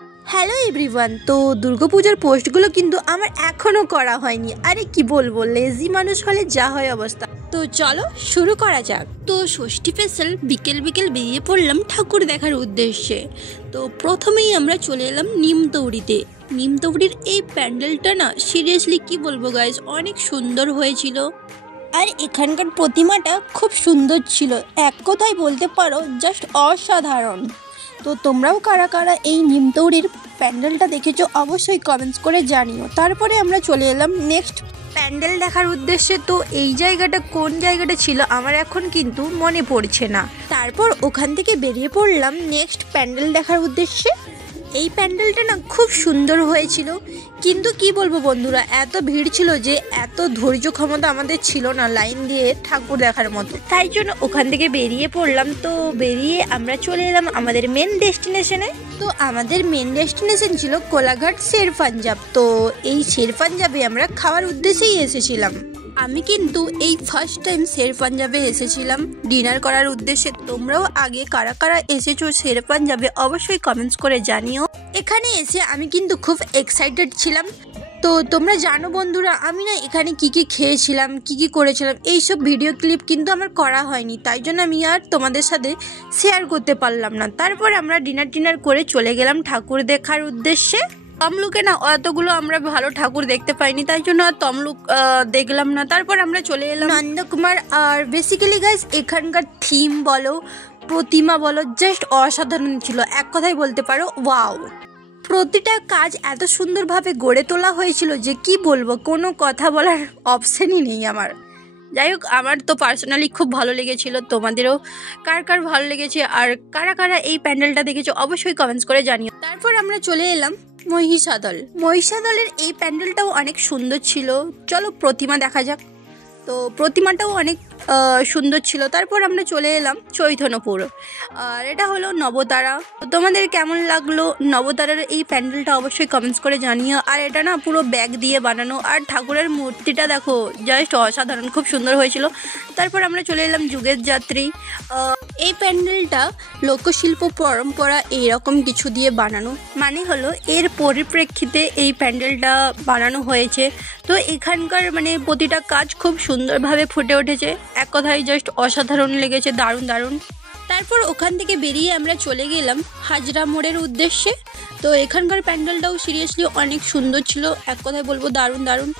Hello everyone, তো দুর্গাপূজার পোস্টগুলো কিন্তু আমার এখনও করা হয়নি। আরে কি বলবো, লেজি মানুষ হলে যা হয় অবস্থা। তো চলো শুরু করা যাক। তো ষষ্ঠী স্পেশাল বিকেল বিকেল বেরিয়ে পড়লাম ঠাকুর দেখার উদ্দেশ্যে। তো প্রথমেই আমরা চলে এলাম নিমতৌড়িতে। নিমতৌড়ির এই প্যান্ডেলটা না সিরিয়াসলি কি বলবো গাইজ, অনেক সুন্দর হয়েছিল। আর এখানকার প্রতিমাটা খুব সুন্দর ছিল, এক কথায় বলতে পারো জাস্ট অসাধারণ। তো তোমরাও কারা কারা এই নিমতৌড়ির প্যান্ডেলটা দেখেছো অবশ্যই কমেন্টস করে জানিও। তারপরে আমরা চলে এলাম নেক্সট প্যান্ডেল দেখার উদ্দেশ্যে। তো এই জায়গাটা কোন জায়গাটা ছিল আমার এখন কিন্তু মনে পড়ছে না। তারপর ওখান থেকে বেরিয়ে পড়লাম নেক্সট প্যান্ডেল দেখার উদ্দেশ্যে। এই প্যান্ডেলটা না খুব সুন্দর হয়েছিল, কিন্তু কি বলবো বন্ধুরা, এত ভিড় ছিল যে এত ধৈর্য ক্ষমতা আমাদের ছিল না লাইন দিয়ে ঠাকুর দেখার মতো। তাই জন্য ওখান থেকে বেরিয়ে পড়লাম। তো বেরিয়ে আমরা চলে এলাম আমাদের মেন ডেস্টিনেশনে। তো আমাদের মেন ডেস্টিনেশন ছিল কোলাঘাট শের পাঞ্জাব। তো এই শের পাঞ্জাবে আমরা খাওয়ার উদ্দেশ্যেই এসেছিলাম। আমি কিন্তু এই ফার্স্ট টাইম শের পাঞ্জাবে এসেছিলাম ডিনার করার উদ্দেশ্যে। তোমরাও আগে কারা কারা এসেছো শের পাঞ্জাবে অবশ্যই কমেন্টস করে জানিও। এখানে এসে আমি কিন্তু খুব এক্সাইটেড ছিলাম। তো তোমরা জানো বন্ধুরা, আমি না এখানে কি কি খেয়েছিলাম, কি কি করেছিলাম, এইসব ভিডিও ক্লিপ কিন্তু আমার করা হয়নি, তাই জন্য আমি আর তোমাদের সাথে শেয়ার করতে পারলাম না। তারপর আমরা ডিনার করে চলে গেলাম ঠাকুর দেখার উদ্দেশ্যে। তমলুকে না অতগুলো আমরা ভালো ঠাকুর দেখতে পাইনি, তাই জন্য আর তমলুক দেখলাম না। তারপর আমরা চলে এলাম নন্দকুমার। আর বেসিক্যালি গাইস এখানকার থিম বলো, প্রতিমা বলো, জাস্ট অসাধারণ ছিল, এক কথাই বলতে পারো ওয়াও। প্রতিটা কাজ এত সুন্দরভাবে গড়ে তোলা হয়েছিল যে কি বলবো, কোনো কথা বলার অপশনই নেই আমার। যাই হোক, আমার তো পার্সোনালি খুব ভালো লেগেছিল। তোমাদেরও কার কার ভালো লেগেছে আর কারা কারা এই প্যান্ডেলটা দেখেছো অবশ্যই কমেন্টস করে জানিও। তারপর আমরা চলে এলাম মহিষাদলের এই প্যান্ডেলটাও অনেক সুন্দর ছিল। চলো প্রতিমা দেখা যাক। তো প্রতিমাটাও অনেক সুন্দর ছিল। তারপর আমরা চলে এলাম চৈতন্যপুর, আর এটা হলো নবতারা। তো তোমাদের কেমন লাগলো নবতারার এই প্যান্ডেলটা অবশ্যই কমেন্টস করে জানিও। আর এটা না পুরো ব্যাগ দিয়ে বানানো, আর ঠাকুরের মূর্তিটা দেখো জাস্ট অসাধারণ, খুব সুন্দর হয়েছিল। তারপর আমরা চলে এলাম যুগের যাত্রী। এই প্যান্ডেলটা লোকশিল্প পরম্পরা এইরকম কিছু দিয়ে বানানো, মানে হলো এর পরিপ্রেক্ষিতে এই প্যান্ডেলটা বানানো হয়েছে। তো এখানকার মানে প্রতিটা কাজ খুব সুন্দরভাবে ফুটে উঠেছে, এক কথায় জাস্ট অসাধারণ লেগেছে, দারুণ দারুণ। তারপর ওখান থেকে বেরিয়ে আমরা চলে গেলাম হাজরা মোড়ের উদ্দেশ্যে। তো এখানকার প্যান্ডেলটাও সিরিয়াসলি অনেক সুন্দর ছিল, এক কথায় বলবো দারুণ দারুণ।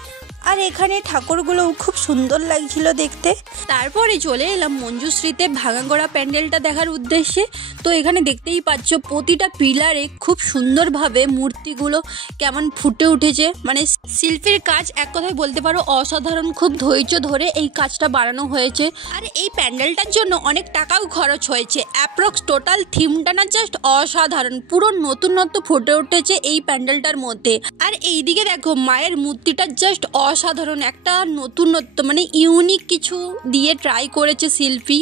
আর এখানে ঠাকুরগুলোও খুব সুন্দর লাগছিল দেখতে। তারপরে চলে এলাম মঞ্জুশ্রীতে ভাঙাগড়া প্যান্ডেলটা দেখার উদ্দেশ্যে। তো এখানে দেখতেই পাচ্ছ প্রতিটা পিলারে খুব সুন্দরভাবে মূর্তিগুলো কেমন ফুটে উঠেছে, মানে শিল্পীর কাজ এক কথায় বলতে পারো অসাধারণ। খুব ধৈর্য ধরে এই কাজটা বানানো হয়েছে। আর এই প্যান্ডেলটার জন্য অনেক টাকাও খরচ হয়েছে। অ্যাপ্রক্স টোটাল থিমটা না জাস্ট অসাধারণ, পুরো নতুনত্ব ফুটে উঠেছে এই প্যান্ডেলটার মধ্যে। আর এইদিকে দেখো মায়ের মূর্তিটা জাস্ট অসাধারণ, একটা নতুনত্ব মানে ইউনিক কিছু দিয়ে ট্রাই করেছে শিল্পী।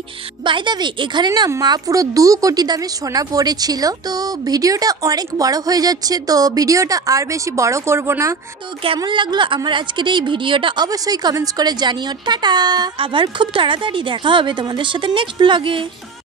বাই দ্য ওয়ে এখানে না মা পুরো 2 কোটি দামে সোনা পড়েছিল। তো ভিডিওটা অনেক বড় হয়ে যাচ্ছে, তো ভিডিওটা আর বেশি বড় করব না। তো কেমন লাগলো আমার আজকের এই ভিডিওটা অবশ্যই কমেন্টস করে জানিও। টাটা, আবার খুব তাড়াতাড়ি দেখা হবে তোমাদের সাথে নেক্সট ব্লগে।